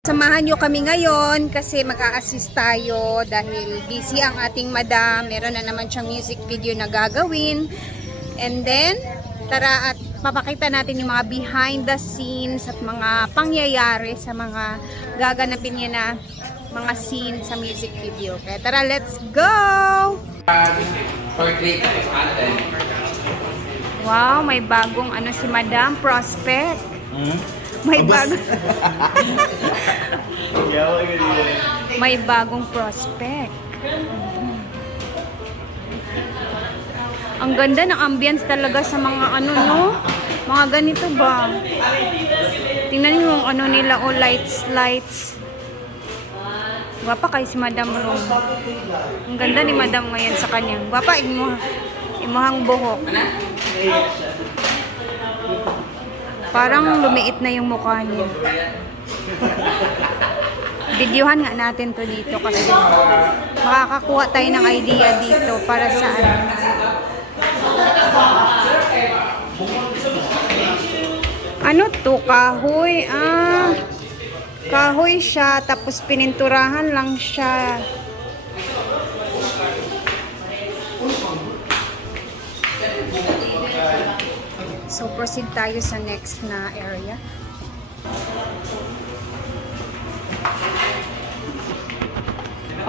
Samahan nyo kami ngayon kasi mag-a-assist tayo dahil busy ang ating madam. Meron na naman siyang music video na gagawin. And then, tara at papakita natin yung mga behind the scenes at mga pangyayari sa mga gaganapin niya na mga scene sa music video. Kaya tara, let's go! Wow, may bagong ano si Madam Prospect. May bagong may bagong prospect. Ang ganda ng ambience talaga sa mga ano, no? Mga ganito ba? Tingnan niyo yung ano nila, oh, lights. Gwapa kay si Madam Rom. Ang ganda ni Madam ngayon sa kanya. Gwapa, imuhang buhok. Parang lumiit na yung mukha niya. Videohan nga natin to dito kasi makakakuha tayo ng idea dito para sa ano to, kahoy. Kahoy siya tapos pininturahan lang siya. So, proceed tayo sa next na area.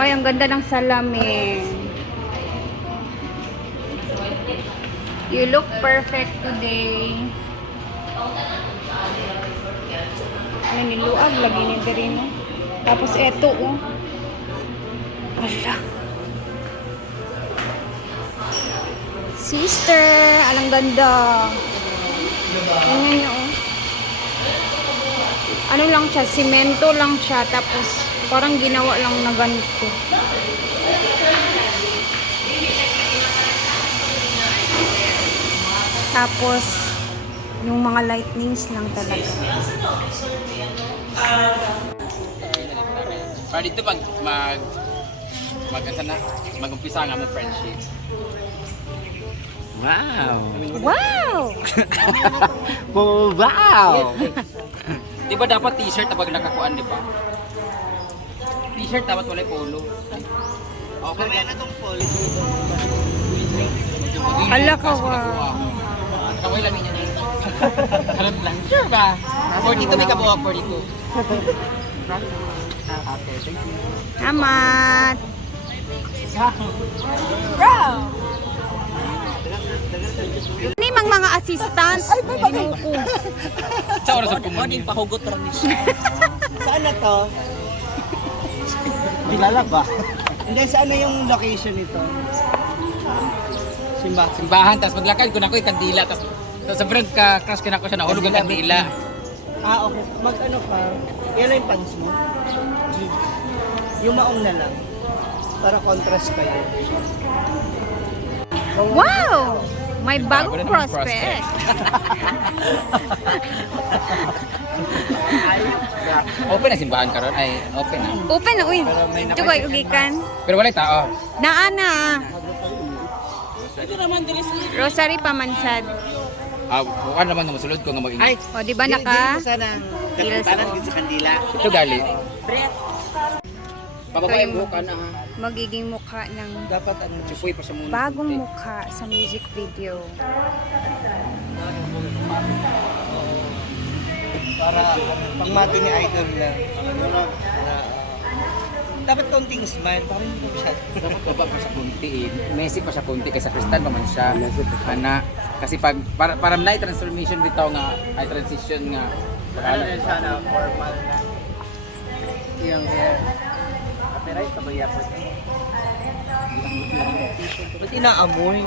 Ay, ang ganda ng salamin. You look perfect today. Ay, niluag lagi ni Derino. Tapos eto, oh. Ala. Sister, alang ganda. Tingnan nyo, oh. Ano lang siya, simento lang siya, tapos parang ginawa lang na ganito. Tapos, yung mga lightnings lang talaga. Para dito mag-umpisa nga mo friendship. Wow! Wow! Oh, wow! Di ba dapat t-shirt na pag nakakuan, di ba? T-shirt dapat wala polo. Okay, na itong polo. Ala ka, wow. Kaway lang niya dito. Harap lang. Sure ba? 42 may kabuhak, 42. Okay, thank you. Amat! Ini mang mga assistant. Ay, ginuko. Sa oras ang kumain. Pahugot rin siya. Saan na to? Dilala ba? Hindi, saan na yung location nito? Simbahan, tapos maglakad ko na ako yung kandila, tapos sobrang crush ko na ako siya, nahulog ang kandila. Okay. Mag-ano pa? Yan yung pants mo? Yung maong na lang. Para contrast kayo. Wow! May bagong prospect. Open na simbahan karon, ay open na. Open na, uy. Ito ko ugikan. Pero wala tao. Naana. Rosary Pamansad. Bukan naman nga masulod ko nga mag-ingay. O, di ba naka? Parang sa kandila. Ito gali. Pababa yung buka na ha. Magiging mukha ng Dapat ano? Chupoy pa sa muna. bagong mukha sa music video. Para pangmati ni Idol na. Dapat konting smile. Parang hindi ko siya. Dapat baba pa sa kunti eh. Messi pa sa kunti kaysa Kristan pa man siya. Ana, kasi pag para na transformation bitaw nga ay transition nga. Ano yun sana? Formal na. Yung hair. Copyright ka ba yapon? Ba't inaamoy?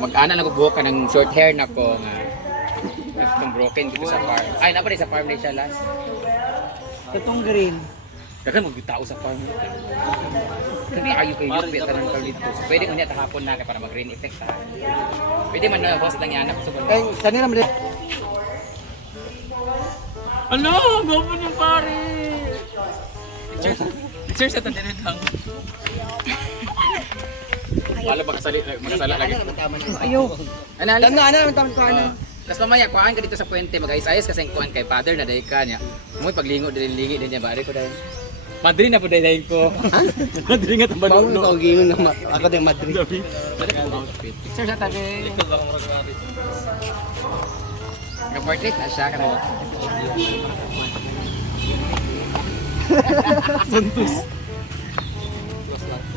Mag-ana nagbubuhok ka ng short hair na ko nga. Itong broken dito sa farm. Ay, napa rin sa farm na siya last. Itong green. Dagan magtao sa farm. Kasi ayo kayo yung pita ng dito. So, pwede mo niya tahapon na para mag-green effect ha. Pwede man na boss lang yan ako sa Eh, kanina naman din. Ano? Gopo niyo pare! Picture sa tandirin lang. Wala ba makasala lagi? Ayaw. Ano naman taman ko ano? Tapos mamaya, kuhaan ka dito sa puwente, mag-ayos-ayos kasi kuhaan kay father na dahil ka niya. Mo paglingo dili din niya bari ko dahil. Madrid na po dahil ko. Madrid nga tambal Bago ito ang gingon na ako din Madrid. Picture sa tabi. Ka-portrait na siya kanina. Santos.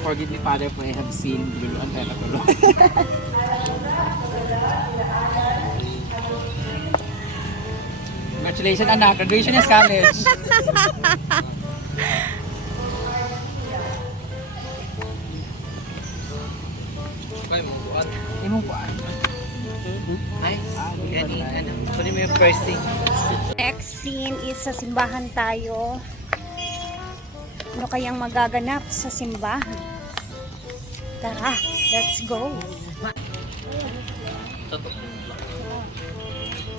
Forgive me, Father, for I have sinned. Luluan tayo na tulo. Congratulations, anak. Graduation is college. Imong kuan. Ay, ano? Kunin mo yung first thing. Next scene is sa simbahan tayo. Ano kayang magaganap sa simbahan? Tara, let's go!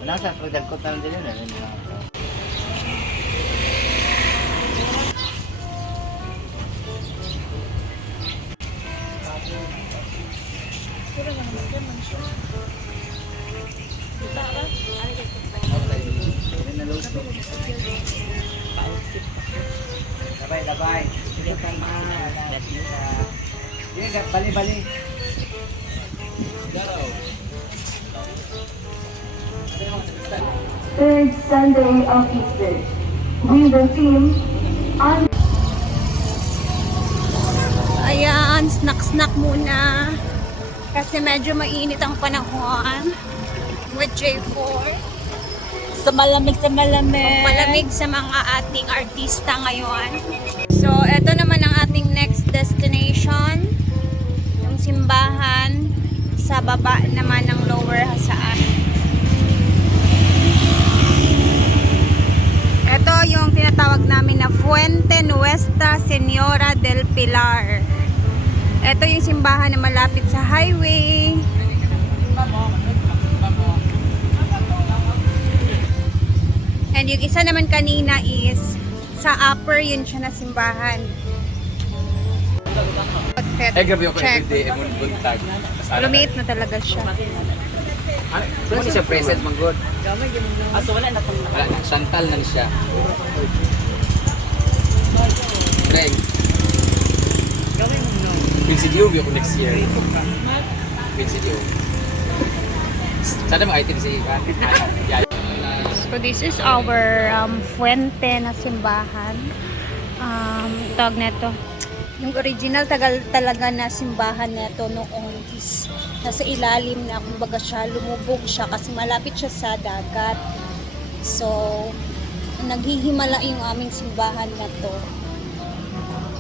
Wala sa pagdagkot na din yun. Dabay. Sige, bali-bali. Third Sunday of Easter. We will sing on Ayan, snack-snack muna. Kasi medyo mainit ang panahon. With J4. Sa malamig, sa malamig. Malamig sa mga ating artista ngayon. So, eto naman ang ating next destination. Yung simbahan sa baba naman ng Lower Hasaan. Ito yung tinatawag namin na Fuente Nuestra Señora del Pilar. Ito yung simbahan na malapit sa highway. And yung isa naman kanina is sa upper, yun siya na simbahan. Outfit Eh, grabe ako check. everyday. Emon buntag. Lumiit na talaga siya. Ano siya present, manggod? Aso wala na itong Wala na, Chantal lang siya. Reng. Pinsidio ko next year. Pinsidio. Sana mga item si Yaya. So this is our fuente na simbahan. Tawag na ito. Yung original talaga na simbahan na ito noon is nasa ilalim na, kumbaga siya, lumubog siya kasi malapit siya sa dagat. So, naghihimala yung aming simbahan na to.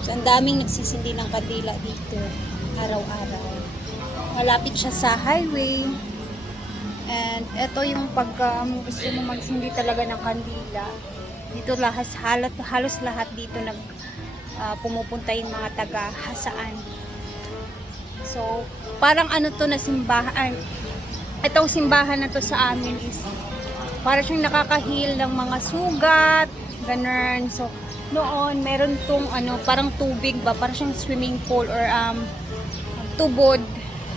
So, ang daming nagsisindi ng kandila dito araw-araw. Malapit siya sa highway. And ito yung pag gusto mo magsindi talaga ng kandila. Dito halos lahat dito pumupunta yung mga taga-hasaan. So, parang ano to na simbahan. Itong simbahan na to sa amin is parang siyang nakakahil ng mga sugat, ganun. So, noon meron tong parang tubig ba, parang siyang swimming pool or tubod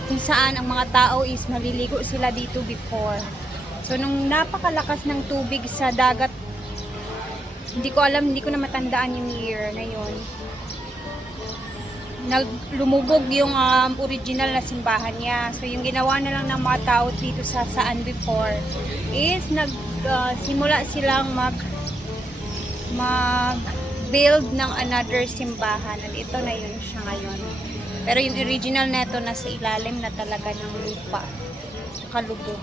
kung saan ang mga tao is maliligo sila dito before. So, nung napakalakas ng tubig sa dagat, hindi ko na matandaan yung year na yun. Lumubog yung original na simbahan niya. So, yung ginawa na lang ng mga tao dito sa saan before is simula silang mag-build ng another simbahan. At ito na yun siya ngayon. Pero yung original neto nasa ilalim na talaga ng lupa. Kalubog.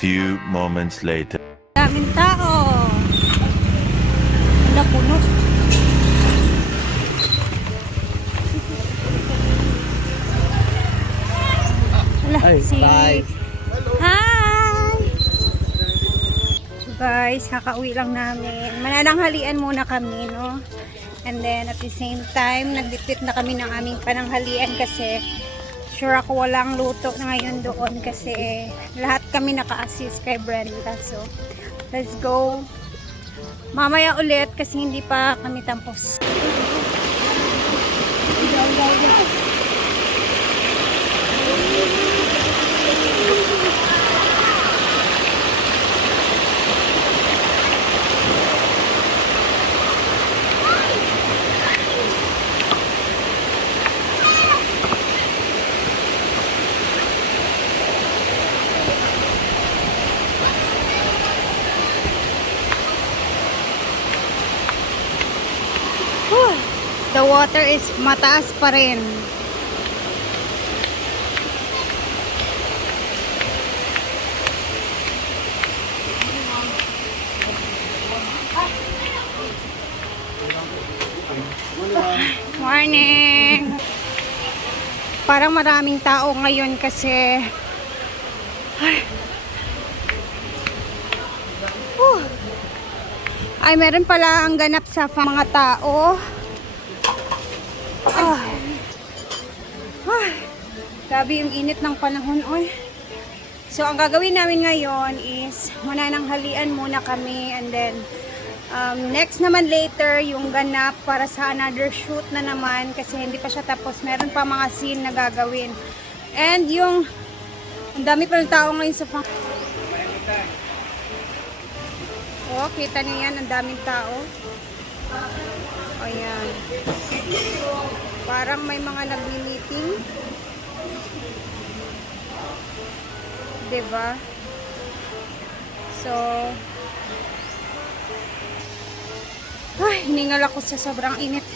Few moments later. Daming tao. Wala puno. Wala, Bye. Hi! So guys, kakauwi lang namin. Manananghalian muna kami, no? And then at the same time, nagdipit na kami ng aming pananghalian kasi sure ako walang luto na ngayon doon kasi lahat kami naka-assist kay Brenda. So, let's go. Mamaya ulit kasi hindi pa kami tapos. Whew. The water is mataas pa rin. Morning! Parang maraming tao ngayon kasi ay meron pala ang ganap sa mga tao. Grabe yung init ng panahon, oy. So ang gagawin namin ngayon is manananghalian muna kami, and then next naman later yung ganap para sa another shoot na naman kasi hindi pa siya tapos, meron pa mga scene na gagawin. And yung ang dami pa ng tao ngayon sa oh, kita niyo yan, ang daming tao. Ayan. Parang may mga nagmi-meeting. Diba? So, hiningal ako sa sobrang init.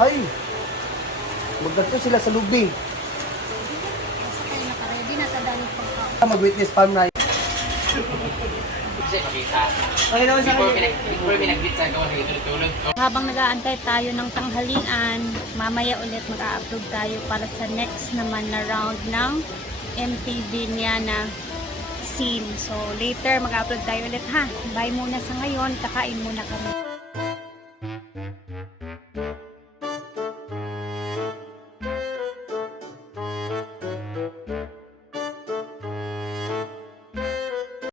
Ay! Magdato sila sa lubing. Basta kayo nakaready na sa dami pagkaon. Mag-witness farm na. Kasi makita. Okay naman sa kanya. Before pinag-git sa gawa ng tulog. Habang nag-aantay tayo ng tanghalian, mamaya ulit mag-a-upload tayo para sa next naman na round ng MTV niya na scene. So later mag-upload tayo ulit ha. Bye muna sa ngayon, kakain muna kami.